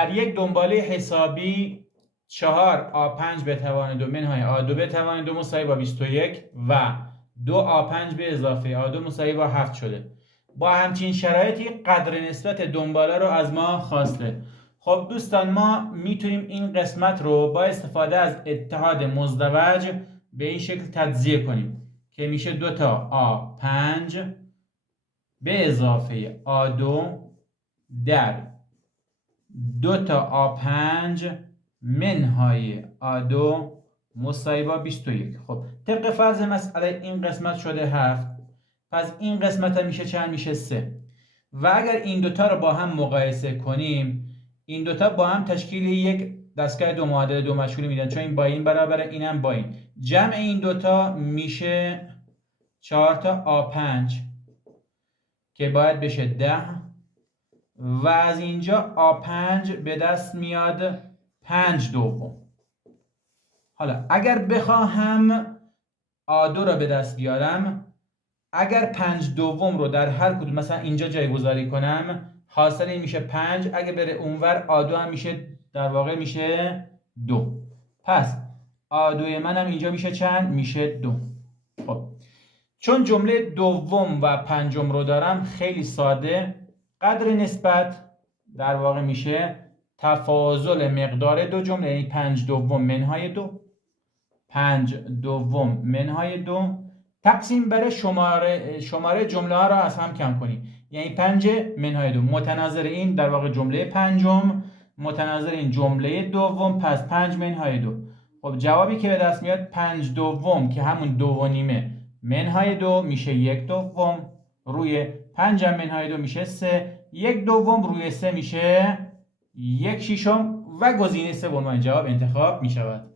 در یک دنباله حسابی 4A5 به توان 2 منهای A2 به توان 2 مساوی با 21 و 2A5 به اضافه A2 مساوی با 7 شده. با همچین شرایطی قدر نسبت دنباله رو از ما خواسته. خب دوستان، ما میتونیم این قسمت رو با استفاده از اتحاد مزدوج به این شکل تجزیه کنیم که میشه 2تا A5 به اضافه A2 در 2تا A5 منهای A2 مساوی با 21. خب طبق فرض مسئله این قسمت شده 7. پس این قسمت هم میشه چند؟ میشه 3. و اگر این دوتا رو با هم مقایسه کنیم، این دوتا با هم تشکیل یک دستگاه دو معادل دو مجهول میدن، چون این با این برابره، اینم با این. جمع این دوتا میشه 4تا A5 که باید بشه 10 و از اینجا A5 به دست میاد 5 دوم. حالا اگر بخواهم A2 رو به دست بیارم، اگر 5 دوم رو در هر کدوم مثلا اینجا جایگذاری کنم، حاصل این میشه 5، اگه بره اونور A2 هم میشه در واقع میشه 2. پس A2 منم اینجا میشه چند؟ میشه 2. خب چون جمله دوم و پنجم رو دارم، خیلی ساده قدر نسبت در واقع میشه تفاضل مقدار دو جمله، یعنی 5 دوم منهای 2، 5 دوم منهای 2 تقسیم بر شماره جمله ها را از هم کم کنیم، یعنی 5 منهای 2 متناظر این در واقع جمله پنجم متناظر این جمله دوم، پس 5 منهای 2. خب جوابی که به دست میاد 5 دوم که همون 2.5 منهای 2 میشه 1 دوم، روی 5 منهای 2 میشه 3، 1 دوم روی 3 میشه 1 ششم و گزینه سوم جواب انتخاب میشود.